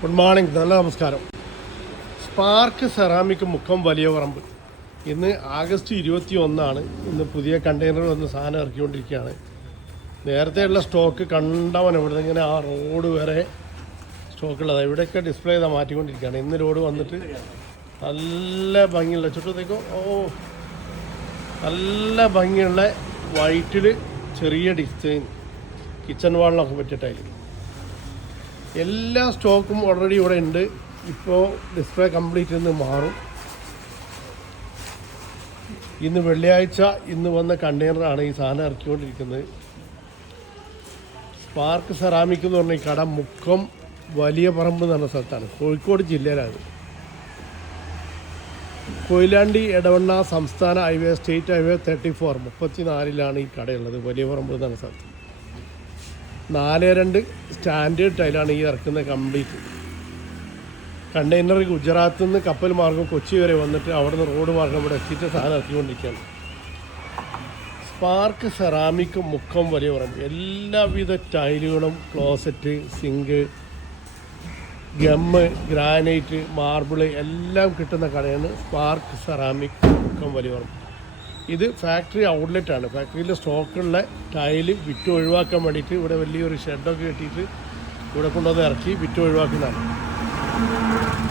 Good morning, നല്ല നമസ്കാരം. Spark ceramic Mukkam വലിയ പറമ്പ്. ഇന്ന് ആഗസ്റ്റ് 21. ഇന്ന് പുതിയ കണ്ടെയ്നർ വന്ന് സാധനം ഇറക്കിക്കൊണ്ടിരിക്കുകയാണ്. നേരത്തെയുള്ള സ്റ്റോക്ക് കണ്ടവൻ ഇവിടെ ഇങ്ങനെ ആ റോഡ് വരെ സ്റ്റോക്കുള്ളത് ഇവിടെയൊക്കെ ഡിസ്പ്ലേ ചെയ്താൽ മാറ്റിക്കൊണ്ടിരിക്കുകയാണ്. ഇന്ന് ലോഡ് വന്നിട്ട് നല്ല ഭംഗിയുള്ള ചുറ്റത്തേക്കോ നല്ല ഭംഗിയുള്ള വൈറ്റിൽ ചെറിയ ഡിസൈൻ കിച്ചൺ വാളിനൊക്കെ പറ്റിയിട്ടായിരിക്കും. എല്ലാ സ്റ്റോക്കും ഓൾറെഡി ഇവിടെ ഉണ്ട്. ഇപ്പോൾ ഡിസ്പ്ലേ കംപ്ലീറ്റ് ഇന്ന് മാറും. ഇന്ന് വെള്ളിയാഴ്ച ഇന്ന് വന്ന കണ്ടെയ്നറാണ് ഈ സാധനം ഇറക്കിക്കൊണ്ടിരിക്കുന്നത്. സ്പാർക്ക് സെറാമിക് എന്ന് പറഞ്ഞ ഈ കട മുക്കം വലിയ പറമ്പ് എന്ന് പറഞ്ഞ സ്ഥലത്താണ്, കോഴിക്കോട് ജില്ലയിലാണ്. കൊയിലാണ്ടി എടവണ്ണ സംസ്ഥാന ഹൈവേ സ്റ്റേറ്റ് ഹൈവേ 34 34 ഈ കടയുള്ളത്. വലിയ പറമ്പ് എന്ന് പറഞ്ഞ സ്ഥലത്ത് 4-2 സ്റ്റാൻഡേർഡ് ടൈലാണ് ഈ ഇറക്കുന്നത് കംപ്ലീറ്റ്. കണ്ടെയ്നർ ഗുജറാത്തിൽ നിന്ന് കപ്പൽ മാർഗം കൊച്ചി വരെ വന്നിട്ട് അവിടെ നിന്ന് റോഡ് മാർഗം ഇവിടെ എത്തിയിട്ട് സാധനം ഇറക്കിക്കൊണ്ടിരിക്കുകയാണ്. സ്പാർക്ക് സെറാമിക് മുക്കം വലിയ പറമ്പ്. എല്ലാവിധ ടൈലുകളും, closet, sink, gum, granite, marble എല്ലാം കിട്ടുന്ന കടയാണ് സ്പാർക്ക് സെറാമിക് മുക്കം വലിയ പറമ്പ്. ഇത് ഫാക്ടറി ഔട്ട്ലെറ്റാണ്. ഫാക്ടറിയിലെ സ്റ്റോക്കുള്ള ടൈല് വിറ്റ് ഒഴിവാക്കാൻ വേണ്ടിയിട്ട് ഇവിടെ വലിയൊരു ഷെഡൊക്കെ കെട്ടിയിട്ട് ഇവിടെ കൊണ്ടുവന്ന് ഇറക്കി വിറ്റ് ഒഴിവാക്കുന്നതാണ്.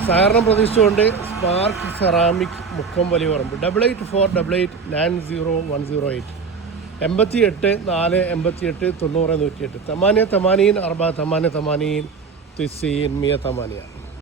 സഹകരണം പ്രതീക്ഷിച്ചുകൊണ്ട് സ്പാർക്ക് സെറാമിക് മുക്കം വലിയ പറമ്പ്. 8848890108 88 488 90 108 8 8 4 4 4 4 90 108.